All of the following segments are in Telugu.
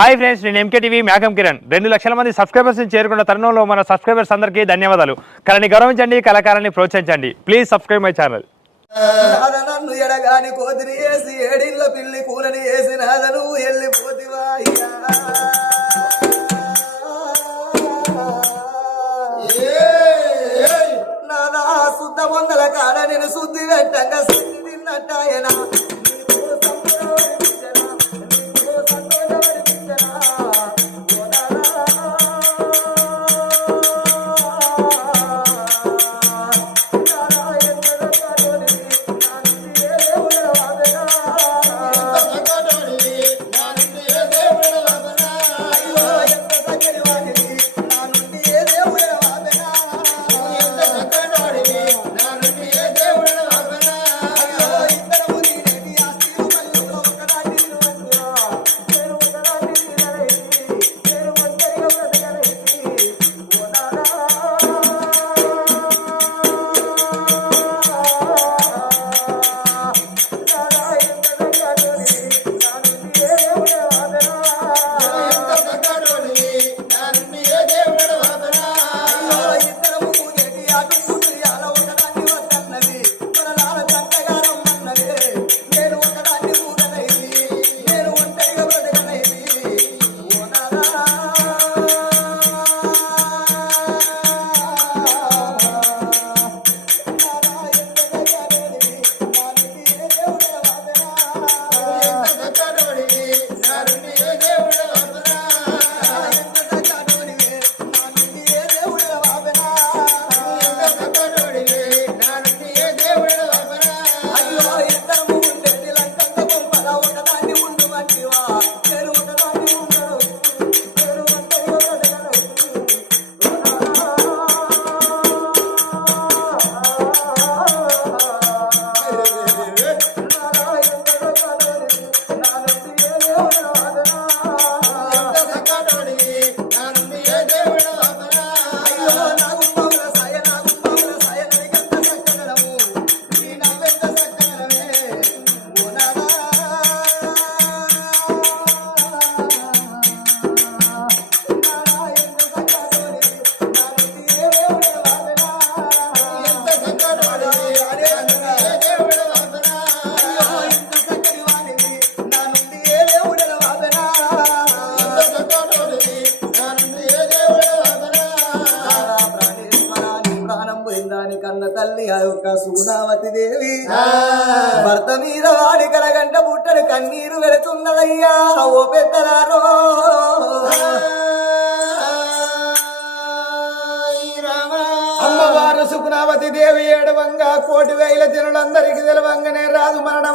హాయ్ ఫ్రెండ్స్ నేను ఎంకే టీవీ మేఘం కిరణ్. రెండు లక్షల మంది సబ్స్క్రైబర్స్ చేరుకున్న తరుణంలో మన సబ్స్క్రైబర్స్ అందరికీ ధన్యవాదాలు. కళని గౌరవించండి కళాకారాన్ని ప్రోత్సహించండి. Please subscribe my channel. నాద నన్ను ఎడగాని కోతిని వేసి ఏడిళ్ళ పిల్లి కూలని వేసి నాదను వెళ్ళిపోతివా నాదా శుద్ధ వందల కాడ నేను శుద్ధి వెంటంగా శుద్ధి తిన్నట్టాయనా.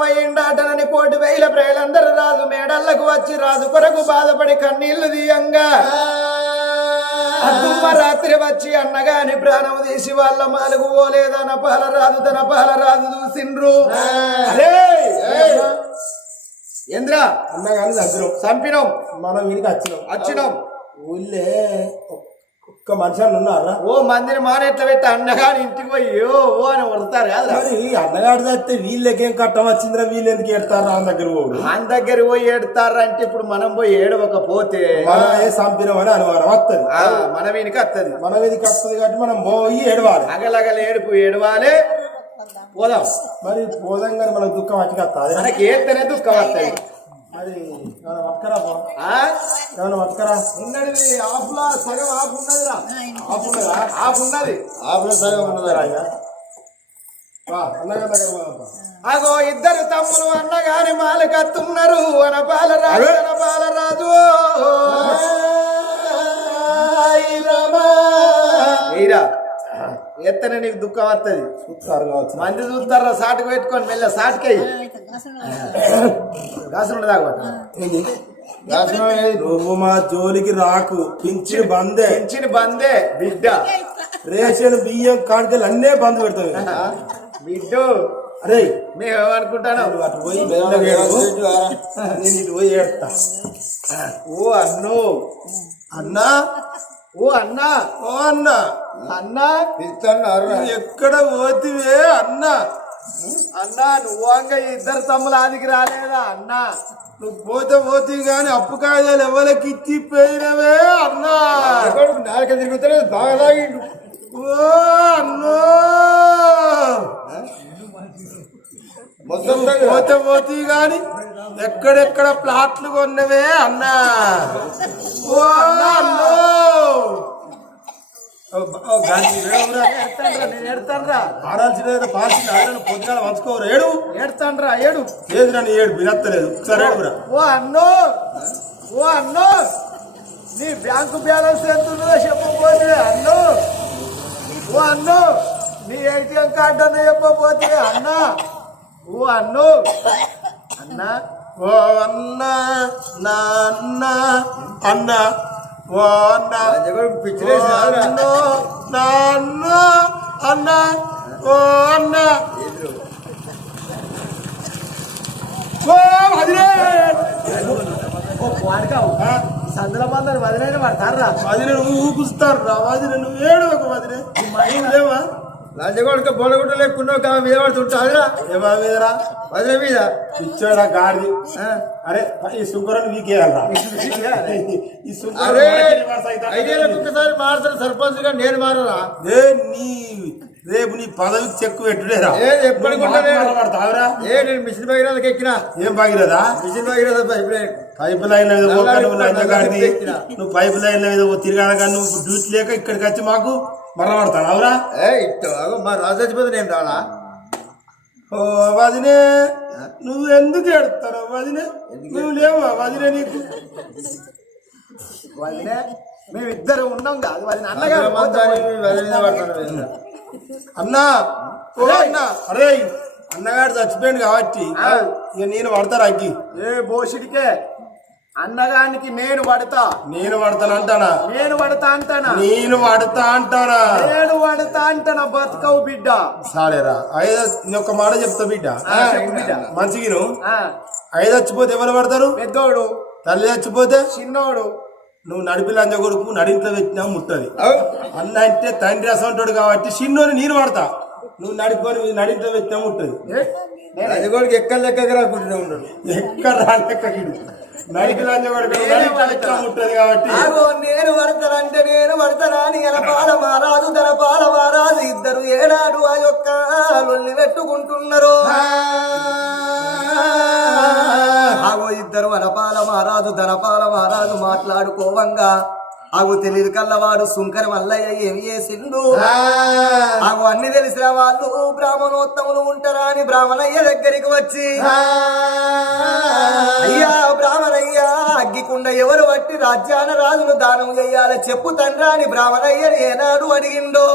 రాజు మరణమయ్యిండాటనని కోటి వేల ప్రజలందరూ రాజు మేడళ్ళకు వచ్చి రాజు కొరకు బాధపడి కన్నీళ్ళు అద్దుమ్మ రాత్రి వచ్చి అన్నగాని ప్రాణం తీసి వాళ్ళ మాలుగు పోలేదన పాలరాజు తన పాలరాజు చూసిండ్రు. ఏంద్రా? అన్నగాని చంపినాం. మనం వీరికి వచ్చినాం. వచ్చినాం. ఊళ్ళే ఒక్క మనిషి ఉన్నారా? ఓ మందిని మానేట్ల పెట్టి అన్నగాని ఇంటికి పోయి ఓ ఓ అని కొడతారు కాదురా మరి అన్నగాడు చస్తే వీళ్ళకేం కట్టం వచ్చిందిరా? వీళ్ళు ఎందుకు ఎడతారా అని దగ్గర పోడు? ఆయన దగ్గర పోయి ఏడుతారంటే ఇప్పుడు మనం పోయి ఏడవకపోతే మనం ఏ సంపినం అని అనుమానం వస్తుంది ఆ, మన వీనికి వస్తుంది మనం ఇది వస్తుంది కాబట్టి మనం పోయి ఏడవాలి. అగలగల ఏడుపు ఏడవాలి. పోదాం. మరి పోదంగానే మనకు దుఃఖం వచ్చి వస్తుంది మనకి ఏతనే దుఃఖం వస్తాయి ఏమైనా? ఏమైనా ఉన్నది సగం ఉన్నదిరా. ఉన్నదా? ఆపు ఉన్నది. ఆపులో సగం ఉన్నదా రాజా. అగో ఇద్దరు తమ్ములు అన్నగాని మాలు కత్తున్నారు అన ఎత్తనే నీకు దుఃఖం వస్తుంది చూస్తారు కావచ్చు. మంది చూస్తారా? సాటుకు పెట్టుకొని మెల్ల సాటుకయ్యి గాసులు దాగబట్ట ఏంది? నువ్వు మా జోలికి రాకు. పింఛి బందే. పెంచిన బందే బిడ్డ. రేషన్ బియ్యం కాడికలు అన్నే బంద్ పెడతావు. బిడ్డు. అరే. మేమేమనుకుంటాను? నువ్వు అటు పోయి. నేను ఇటు పోయి ఏడతా. ఓ అన్ను. అన్నా? ఓ అన్నా ఓ అన్నా. అన్నా. నువ్వు ఎక్కడ పోతివే అన్నా? అన్నా నువ్వు అంగ ఈ ఇద్దరు తమ్ముల ఆదికి రాలేదా అన్నా? నువ్వు పోతే పోతే గాని అప్పు కాయలు ఎవరికి ఇచ్చి పోయినవే అన్నా? నాలుక తిరుగుతలేదు బాగా తాగిండు. ఓ అన్నో. మొత్తం పోతే పోతే గాని ఎక్కడెక్కడ ప్లాట్లు కొన్నవే అన్నా. ఓ అన్నో పాల్సిన పొద్దున వంచుకోరు ఏడు. ఏడు. నన్ను ఏడు వినత్తలేదు ఒకసారి ఏడుగురా ఓ అన్నో. ఓ అన్నో. నీ బ్యాంకు బ్యాలెన్స్ ఎంత ఉన్నదో చెప్పబోతే అన్నో. ఓ అన్నో. నీ ఏటీఎం కార్డు అన్న చెప్పబోతే అన్నా. ఓ అన్నో. అన్నా. ఓ అన్న. నా అన్న. అన్న. ఓ అన్న. అన్నో, నా అన్న. అన్న. ఓ అన్న. ఓ వదిలే. ఓ వాడికావు సందుల మందని వదిలేని పడతారా వదిలే నువ్వు ఊపిస్తారు రా. వదిలే నువ్వు ఏడు ఒక వదిలే లేవా? లంచగొడక బొడగుడ్డ లేకున్నావు కదా మీద పడుతుంటారా ఏమా మీదరా? వదిలే మీద? పిచ్చోడా గాడిది. అరే ఈ శుభ్రం వీకేయాలరా ఈ అవుతాడు. ఐదేళ్ళకి మారుతారు సర్పంచ్గా నేను మారరా? ఏ నీ రేపు నీ పదవికి చెక్కు పెట్టుడేరా. ఏ, ఎప్పటికి నువ్వు ఉండలేదు. మాట్లాడ పడతావురా? ఏ నేను మిషన్ భగీరథకి ఎక్కిన? ఏం బాగిరదా మిషన్ భగీరథ పైపు లైన్ మీద నువ్వు పైపు లైన్ మీద తిరగానగా నువ్వు డ్యూటీ లేక ఇక్కడికి వచ్చి మాకు మరపడతాడు అవురా ఏ ఇట్టు మా రాజు చచ్చిపోతే నేను రాలా ఓ వదినే నువ్వు ఎందుకు ఏడుతావు వదినే? నువ్వు లేవా వదిలే నీకు? వదిలే మేము ఇద్దరు ఉన్నాం కాదు వదిన అన్నగారు అన్నా ఓ అన్నా అరే అన్నగాడు చచ్చిపోయాడు కాబట్టి. ఇక నేను పడతాను అగ్గి ఏ బోషిడికే అన్నగానికి నేను పడతా. నేను పడతాను అంటానా? నేను పడతా అంటానా? నేను పడతా అంటానా? నేను పడతా అంటానా బతుకవు బిడ్డ? సాలేరా. ఐదు నేను ఒక మాట చెప్తా బిడ్డ. మంచిగిను? ఐదు చచ్చిపోతే ఎవరు పడతారు? పెద్దోడు. తల్లి చచ్చిపోతే? చిన్నోడు. నువ్వు నడిపి లంచ కొడుకు నడింట్లో పెట్టినా ముట్టది. అన్న అంటే తండ్రి అసంటాడు కాబట్టి చిన్నోని నేను పడతా. నువ్వు నడుపుకొని నడింట్లో పెట్టినా ముట్టది. కూడా ఎక్కడ లెక్క రాకుండా ఉండడు ఎక్కడ కాబట్టి. నేను పడతానంటే నేను పడతానా? అని ఎనపాల మారాజు ధనపాల మారాజు ఇద్దరు ఏనాడు ఆ యొక్క లొల్లి పెట్టుకుంటున్నారు. ఆగో ఇద్దరు వనపాల మహారాజు ధనపాల మహారాజు మాట్లాడుకోవంగా. ఆగో తెలియదు కల్లవాడు సుంకర మల్లయ్య ఏమి చేసిండు? ఆగో అన్ని తెలిసిన వాళ్ళు బ్రాహ్మణోత్తములు ఉంటారా అని బ్రాహ్మణయ్య దగ్గరికి వచ్చి అయ్యా బ్రాహ్మణయ్య అగ్గికుండ ఎవరు బట్టి రాజ్యాన రాజును దానం చెయ్యాలి చెప్పు తండ్రా అని బ్రాహ్మణయ్యని ఏనాడు అడిగిండో.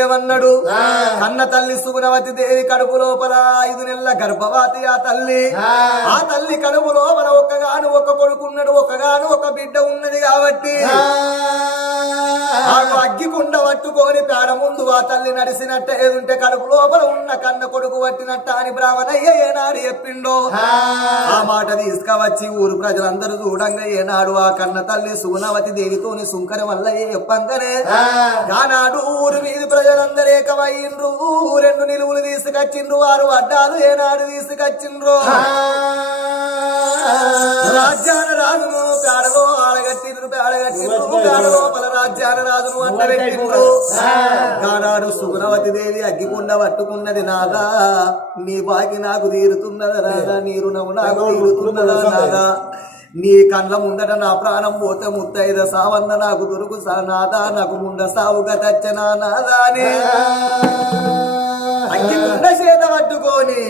ఏమన్నాడు? కన్న తల్లి సుగుణవతి దేవి కడుపు లోపల ఐదు నెలల గర్భవతి ఆ తల్లి. ఆ. తల్లి కడుపు లోపల ఒక్కగాను ఒక కొడుకున్నాడు ఒక్కగాను ఒక బిడ్డ ఉన్నది కాబట్టి. అగ్గికుండ పట్టుకొని పేడ ముందు ఆ తల్లి నడిసినట్ట ఏదుంటే కడుపు లోపల ఉన్న కన్న కొడుకు పట్టినట్ట అని బ్రాహ్మణయ్య ఏనాడు చెప్పిండో. ఆ. మాట తీసుకువచ్చి ఊరు ప్రజలందరూ చూడంగా ఏనాడు ఆ కన్న తల్లి సుగుణవతి దేవితోని సుంకర వల్ల చెప్పంగానే ఆనాడు ఊరు మీద ప్రజలందరూ ఏకమయ్యిండ్రు. రెండు నిలువులు తీసుకొచ్చిండ్రు. వారు అడ్డాలు ఏనాడు తీసుకొచ్చిండ్రు. రాజ్యాన రాజును పేడలో ఆడగట్టిండ్రు పేడగట్టిండ్రు. పేడ లోపల రాజ్యాన రాజును అడ్డబెట్టిండ్రు ఆనాడు సుగుణవతి దేవి అగ్గికుండ పట్టుకున్నది నాదా. నీ బాకి నాకు తీరుతున్నదా నాదా. నీరు నవ్వు నాకు తీరుతున్నదా నాదా. నీ కండ్ల ముందట నా ప్రాణం పోతే ముత్తైద సావన్న నాకు దొరుకు నాదా నాకు ముండ సావుగా తెచ్చనా అగ్గికుండ చేత పట్టుకొని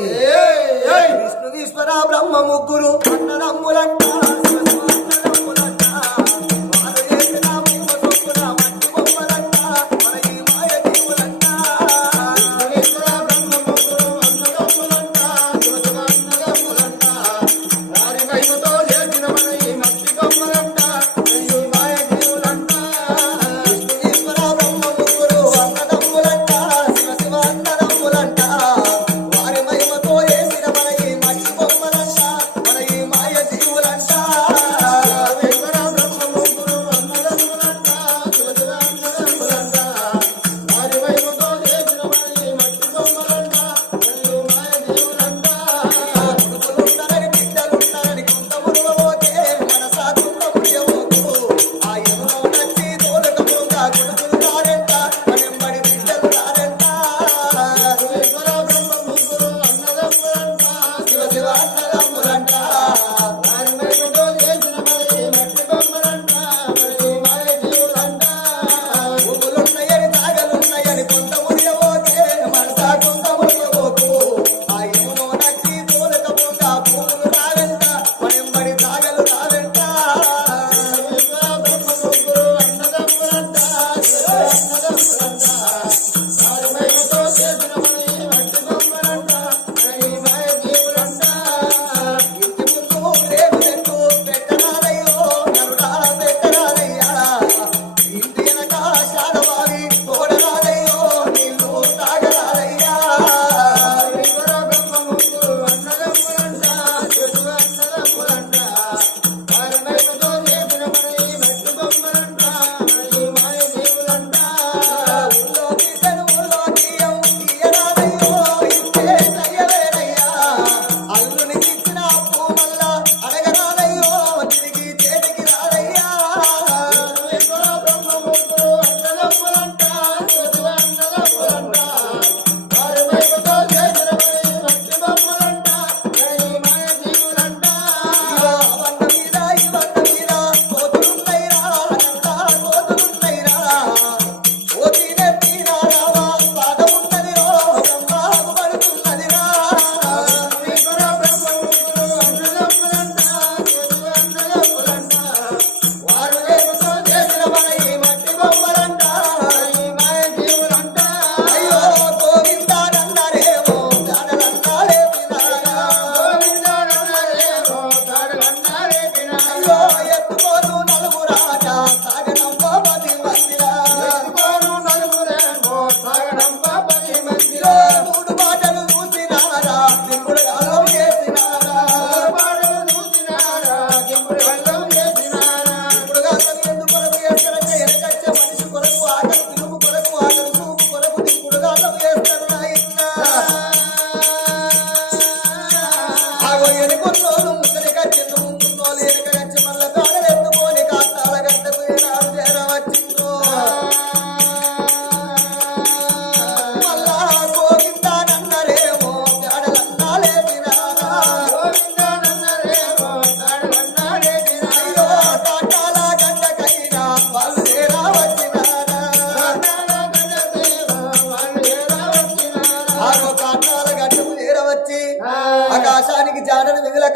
విష్ణు ఈశ్వర బ్రహ్మ ముగ్గురు అన్నదమ్ములంట. Muslim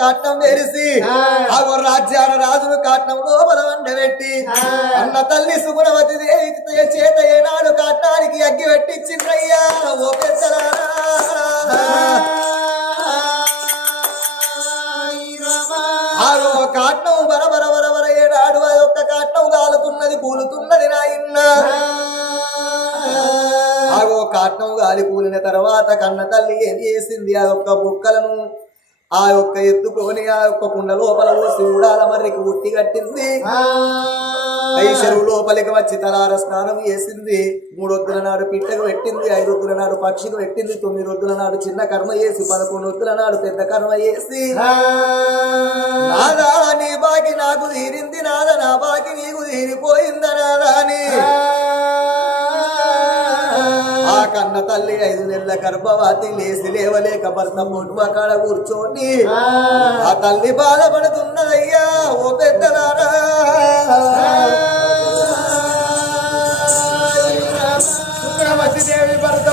కాట్నం వేరిసి ఆ. రాజ్యాల రాజులు కాట్నం లోపల వండబెట్టి అన్న తల్లి సుగుణవతి దేవి చేత ఏనాడు కాట్నానికి అగ్గి పెట్టించిందయ్యా ఓ పెద్దలారా. ఆరో కాట్నం బరబర బరబర ఏనాడు ఆ యొక్క కాట్నం కాలుతున్నది కూలుతున్నది నాయన్న ఆగో కాట్నం గాలి కూలిన తర్వాత కన్న తల్లి ఏం చేసింది? ఆ యొక్క బుక్కలను ఆ యొక్క ఎత్తుకొని ఆ యొక్క కుండ లోపల పోసి ఊడాల మర్రికి ఉట్టి కట్టింది. ఐ చెరువు లోపలికి వచ్చి తలార స్నానం చేసింది. మూడొద్దుల నాడు పిట్టకు పెట్టింది ఐదొద్దుల నాడు పక్షికి పెట్టింది తొమ్మిది వద్దుల నాడు చిన్న కర్మ చేసి పదకొండు వద్దుల నాడు పెద్ద కర్మ చేసి. నాదా నీ బాకి నాకు తీరింది నాద నా బాకి నీకు తీరిపోయిందా నాదా అని. కన్న తల్లి ఐదు నెలల గర్భవతి లేసి లేవలేక భర్త పొట్టు అక్కడ కూర్చొని ఆ. తల్లి బాధపడుతున్నదయ్యా ఓ పెద్దలారా దేవి భర్త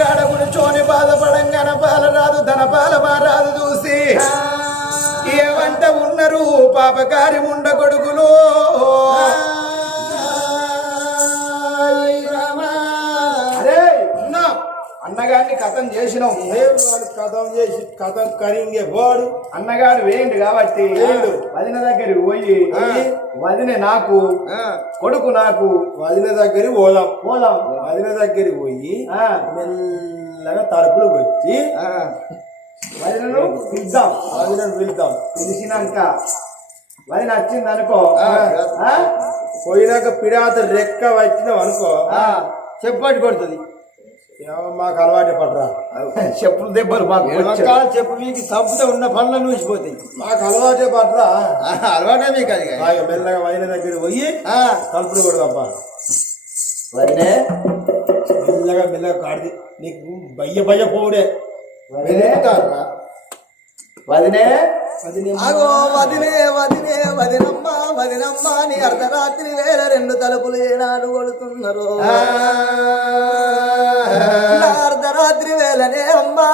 కాడ కూర్చొని బాధపడంగాన పాలరాదు ధన పాల మారాదు చూసి ఏమంట ఉన్నారు పాపకారి ముండ కొడుకులు. వాడు కథం చేసి కథం కరింగే వాడు. అన్నగాడు వేయండి కాబట్టి. వదిన దగ్గరికి పోయి. వదిన నాకు కొడుకు నాకు వదిన దగ్గరికి పోదాం. పోదాం. వదిన దగ్గరికి పోయి. మెల్లగా తలుపులు వచ్చి వదినను పిలుద్దాం. వదిన పిలుద్దాం. పిలిచినాక వదిన వచ్చింది అనుకో. పోయినాక పిడాత రెక్క వచ్చినావు అనుకో చెప్పటి కొడుతుంది. మాకు అలవాటే పడరా. చెప్పులు దెబ్బలు మాకు వెనకాల చెప్పు మీకు తప్పుతో ఉన్న పనులు నూసిపోతాయి మాకు అలవాటే పడరా. అలవాటే మీకు అది బాగా మెల్లగా వదిన దగ్గరికి పోయి తలుపులు కొడదాంపా. వదినే మెల్లగా మెల్లగా కాడిది. నీకు బయ్య బయ్య వినేతారా వదినే. ఆగో వదినే వదినే వదినమ్మ వదినమ్మ నీ అర్ధరాత్రి వేల రెండు తలుపులు ఏనాడు కొడుతున్నారు. అర్ధరాత్రి వేలనే అమ్మా.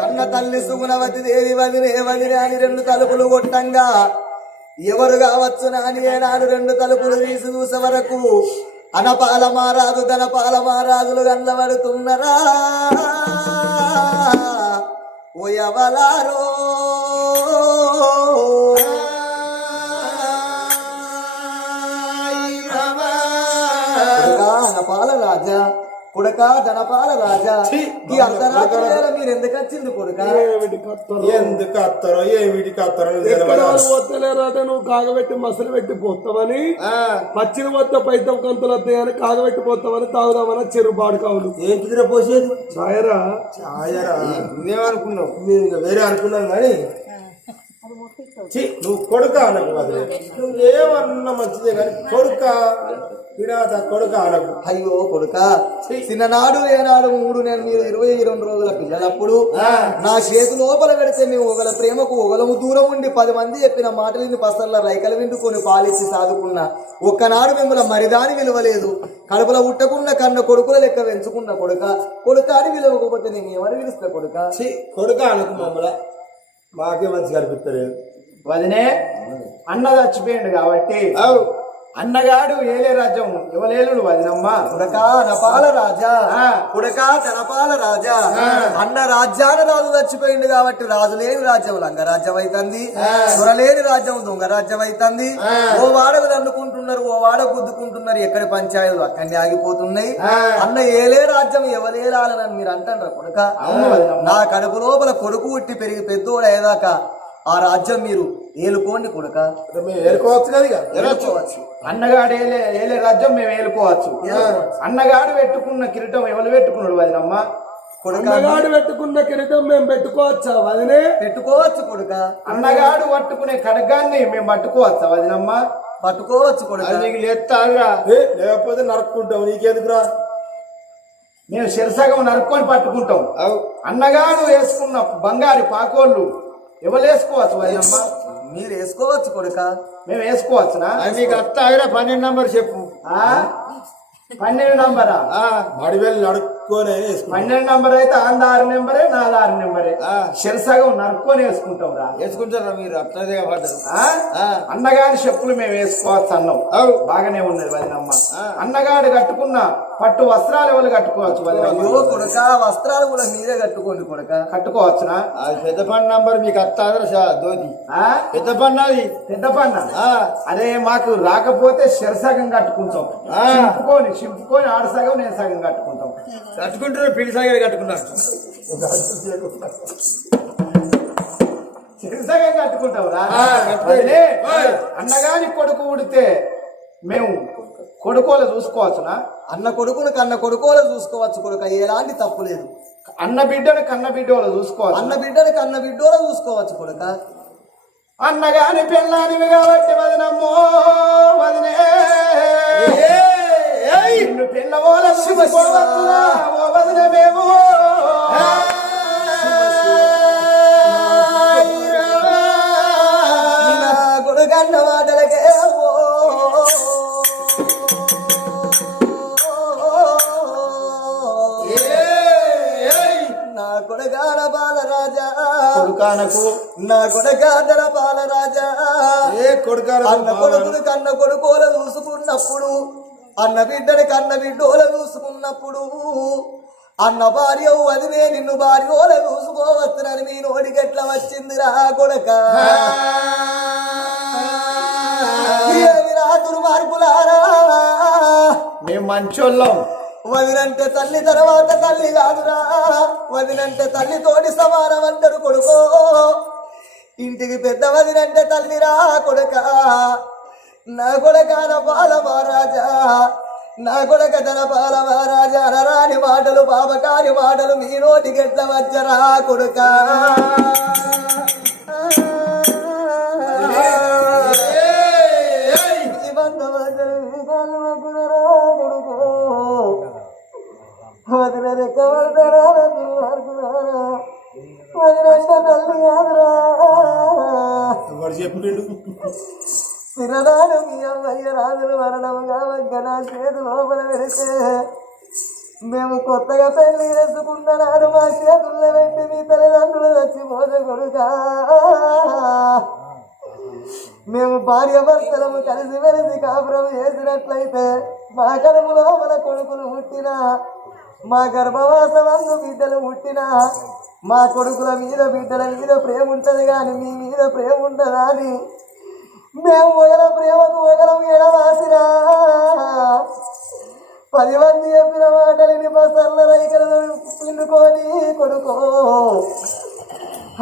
కన్న తల్లి సుగుణవతి దేవి వదినే వదిలే అని రెండు తలుపులు కొట్టంగా. ఎవరు కావచ్చు నాని ఏనాడు రెండు తలుపులు తీసి చూసే వరకు అనపాల మారాదు ధనపాల మారాదులు గండ్లబడుతున్నరా? ఓ అనపాల రాజా కొడుకా ధనపాల రాజా ఈ అర్ధరాత్రి మీరు ఎందుకు వచ్చింది కొడుకా? ఎందుకు అత్తరో ఏమిటికి అత్తరో నువ్వు కాగబెట్టి మసలు పెట్టి పోతావని పచ్చిన వద్ద పైతం కంతులు వస్తాయని కాగబెట్టి పోతామని తాగుదామని చెరువు బాడు కావులు ఏంటిదిరా పోసేది? సాయరా ఛాయరా? నువ్వేమనుకున్నావు? వేరే అనుకున్నాం కానీ. నువ్వు కొడుక అనకు నువ్వేమన్నా మంచిదే కానీ కొడుక విడాత కొడుక అనకు అయ్యో కొడుక చిన్ననాడు ఏనాడు మూడు నేను మీరు ఇరవై రెండు రోజుల పిల్లలప్పుడు నా చేతి లోపల పెడితే మేము ఒకల ప్రేమకు ఒకలము దూరం ఉండి పది మంది చెప్పిన మాటలని పసర్ల రైకలు విండుకొని పాలిచ్చి సాదుకున్నా ఒక్కనాడు మిమ్మల్ని మరిదాని విలువలేదు. కడుపులో ఉట్టకున్న కన్న కొడుకుల లెక్క పెంచుకున్న కొడుక కొడుక అని విలువకపోతే నేను ఏమని పిలుస్తా కొడుక? కొడుక అనకు మమ్మల్ని మాకే మంచిగా అనిపిస్తలేదు. వదినే అన్న చచ్చిపోయిండు కాబట్టి అన్నగాడు ఏలే రాజ్యం ఎవలేలుడు వదినమ్మ కొడక నపాల రాజా. కొడక తనపాల రాజా అన్న రాజ్యాన రాజు చచ్చిపోయింది కాబట్టి రాజు లేని రాజ్యం లంగ రాజ్యం అవుతుంది దొరలేని రాజ్యం దొంగ రాజ్యం అవుతుంది ఓ వాడకు దండుకుంటున్నారు ఓ వాడ గుద్దుకుంటున్నారు ఎక్కడి పంచాయతీలు అక్కడిని ఆగిపోతున్నాయి. అన్న ఏలే రాజ్యం ఎవలేలాలని మీరు అంటారా కొడుక. నా కడుపు లోపల కొడుకు ఉట్టి పెరిగి పెద్దోడు అయ్యేదాకా ఆ రాజ్యం మీరు ఏలుకోండి కొడుక. మేము ఏరుకోవచ్చు కదా ఏలుకోవచ్చు. అన్నగాడు ఏలే ఏలే రాజ్యం మేము ఏలుకోవచ్చు. అన్నగాడు పెట్టుకున్న కిరీటం ఎవరు పెట్టుకున్నాడు వదినమ్మ? కొడుక? అన్నగాడు పెట్టుకున్న కిరీటం మేము పెట్టుకోవచ్చా వదినే? పెట్టుకోవచ్చు కొడుక. అన్నగాడు పట్టుకునే ఖడ్గాన్ని మేము పట్టుకోవచ్చా వదినమ్మ? పట్టుకోవచ్చు కొడుక. నీకు లేకపోతే నరుక్కుంటావు నీకెందుకురా? మేము శిరసగం నరుక్కొని పట్టుకుంటాం. అన్నగాడు వేసుకున్న బంగారు పాకోళ్ళు ఎవరు వేసుకోవచ్చు వదినమ్మ? మీరు వేసుకోవచ్చు కొడుక. మేము వేసుకోవచ్చునా? అది నీకు వస్తాదిరా పన్నెండు నంబర్ చెప్పు? పన్నెండు నంబరా? మడివెళ్ళి నడుక్కొని పన్నెండు నంబర్ అయితే ఆందారు నెంబరే నాదారు నెంబరే. ఆ. శిరసగం నరుక్కొని వేసుకుంటాం రా వేసుకుంటారా మీరు? అట్లదే పడ్డారు. అన్నగారి చెప్పులు మేము వేసుకోవచ్చు అన్నాం. బాగానే ఉన్నది వదినమ్మ. అన్నగాడు కట్టుకున్న పట్టు వస్త్రాలు ఎవరు కట్టుకోవచ్చు కొడక వస్త్రాలు కూడా మీరే కట్టుకోండి కొడక. కట్టుకోవచ్చునా? అది పెద్ద పండు నంబర్ మీకు అత్తాదర ఆ? పెద్ద పండు అది. పెద్ద పన్న ఆ, అదే మాకు రాకపోతే శిరసగం కట్టుకుంటాం. చింపుకొని చింపుకొని ఆడ సగం నేను సగం కట్టుకుంటాం. కట్టుకుంటారు పిడి సాగర్ కట్టుకున్నారు. శిరసగం కట్టుకుంటాం రా. అన్నగాని కొడుకు ఉడితే మేము కొడుకోలు చూసుకోవచ్చునా? అన్న కొడుకును కన్న కొడుకోలు చూసుకోవచ్చు కొడుక ఎలాంటి తప్పు లేదు. అన్న బిడ్డను కన్న బిడ్డ వాళ్ళు చూసుకోవచ్చు. అన్న బిడ్డను కన్న బిడ్డోలో చూసుకోవచ్చు కొడుక. అన్నగాని పెళ్ళానివి కాబట్టి వదినమ్మో వదినే. నిన్ను పిల్లవోల చూసుకోవచ్చునా ఓ వదినమేమో కొడుకానకు. నా కొడుకాదర బాలరాజా. ఏ కొడుకారు అన్న కొడుకును కన్న కొడుకోల చూసుకున్నప్పుడు అన్న బిడ్డని కన్న బిడ్డోల చూసుకున్నప్పుడు అన్న భార్య వదిలే నిన్ను భార్యోల చూసుకోవచ్చునని మీ నోటికెట్లా వచ్చిందిరా కొడక? మార్పులారా మేము మంచోళ్ళం. వదినంటే తల్లి తర్వాత తల్లి కాదురా. వదినంటే తల్లితోటి సమానం అంటారు కొడుకో. ఇంటికి పెద్ద వదినంటే తల్లిరా కొడక. నా కొడక నా బాల మహారాజా. నా కొడక తన బాల మహారాజా. అనరాని మాటలు పాపకాని మాటలు మీ నోటికి ఎట్లా వచ్చరా కొడుకా? వదిలేక వదిలేసిన తల్లి కాదురా చెప్పిండు మీ అమ్మయ్య రాజులు మరణముగా వంకన చేతి లోపల వెళితే మేము కొత్తగా పెళ్ళి చేసుకున్న నాడు మా చేతుల్లో పెట్టి మీ తల్లిదండ్రులు చచ్చిపోతే కొడుకా. మేము భార్య భర్తలము కలిసి వెలిసి కాపురం చేసినట్లయితే మా కడుపు లోపల కొడుకులు పుట్టినా మా గర్భవాసమందు బిడ్డలు పుట్టినా మా కొడుకుల మీద బిడ్డల మీద ప్రేమ ఉంటది కానీ మీ మీద ప్రేమ ఉండదా అని. మేము ఒకల ప్రేమకు ఒకరం ఎడవాసిరా పది మంది చెప్పిన మాటలని బసర్ల రైకలు పిండుకొని కొడుకో.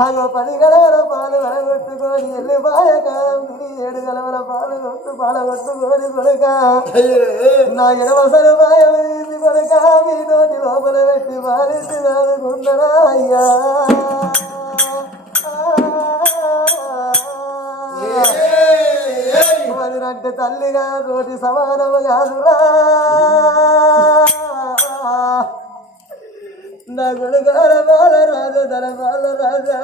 అగో పది గలవల పాలు వడగొట్టుకొని ఎల్లి బాయకాలం ఏడు గలవల పాలు కొట్టు పాల కొట్టుకొని కొడుక నా ఎడవసలు బాయం తీసి మీ నోటి లోపల పెట్టి మారింది నాదుకుందరా అయ్యా. వదినంటే తల్లిగా తోటి సమానము కాదురా. నా గుడుగాల బాల రాజు ధర బాల రాజా.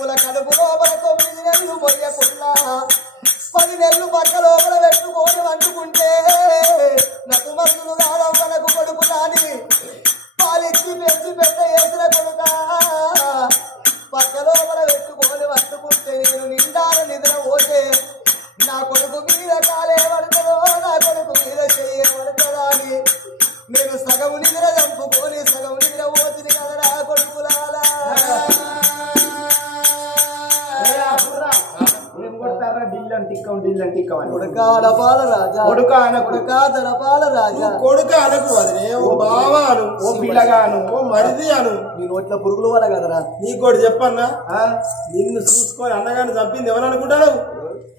పువ్వుల కడుపు లోపల తొమ్మిది నెలలు మొయ్యకుండా పది నెల్లు పక్క లోపల పెట్టుకొని అంటుకుంటే కొడుకా నపాల రాజా కొడుకా అనకు. కొడుకా ధనపాల రాజా కొడుక అనకు వదినే ఓ బావ అను ఓ పిల్లగాను ఓ మరిది అను మీ నోట్ల పురుగులు పడ కదరా నీకోటి చెప్పన్నా? నిన్ను చూసుకొని అన్నగాని చంపింది ఎవరు అనుకుంటావు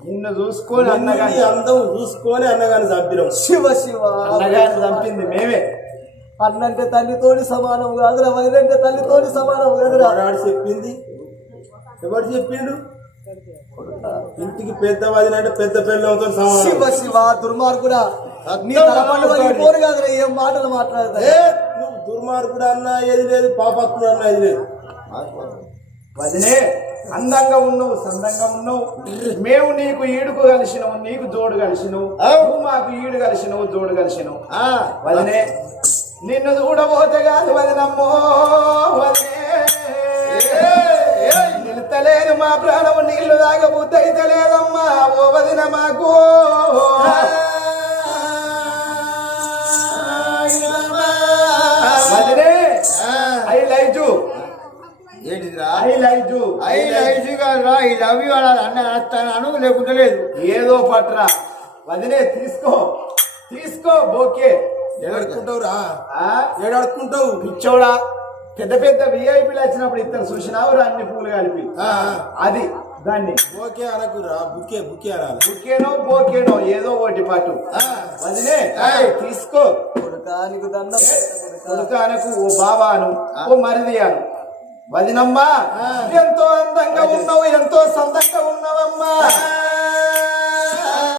నిన్ను చూసుకొని అన్నగాని నీ అందం చూసుకొని అన్నగాని చంపినాం శివ శివ. అన్నగాని చంపింది మేమే. అన్నంటే తల్లితోటి సమానం కాదురా వదినంటే తల్లితోటి సమానం కాదురా. చెప్పింది? ఎవరు చెప్పిండు? ఇంటికి పెద్ద వదిన అంటే పెద్ద పిల్లలతో శివ సమానం శివ దుర్మార్గుడా నీ తలపండు పోరు ఏం మాటలు మాట్లాడతా నువ్వు దుర్మార్గుడు అన్నా ఏది లేదు పాపత్తుడు అన్నా ఏది లేదు. వదిలే. అందంగా ఉన్నావు సందంగా ఉన్నావు. మేము నీకు ఈడుకు కలిసినావు నీకు జోడు కలిసినావు. మాకు ఈడు కలిసినావు జోడు కలిసినావు. వదిలే. నిన్ను చూడబోతే కాదు వదినమ్మో వదిలే. నిలుతలేదు మా ప్రాణము నీళ్ళు అయితే లేదమ్మా. ఓ వదిన మాకు. I like you. ఏంటిదిరా? I like you. ఐ ఐదు కాదురా ఈ లవ్ యూ అలా అన్న అను లేకుంటే లేదు. ఏదో పట్రా. వదిలే తీసుకో. తీసుకో బోకే. ఏడాడుకుంటావు రా ఆ? ఏడాడుకుంటావు? పిచ్చోడా. పెద్ద పెద్ద విఐపీలు వచ్చినప్పుడు ఇద్దరు చూసినావు రా అన్ని పూలు కలిపి. ఆ, అది దాన్ని. ఓకే అనకు రా బుకే బుకే అనాలి. బుక్కేనో బోకేనో ఏదో ఒకటి పాటు వదిలే తీసుకో. కొడుకా నీకు దండం కొడుకు. అనకు ఓ బాబా అను ఓ మరిది అను వదినమ్మా ఎంతో అందంగా ఉన్నావు ఎంతో సందంగా ఉన్నావమ్మా.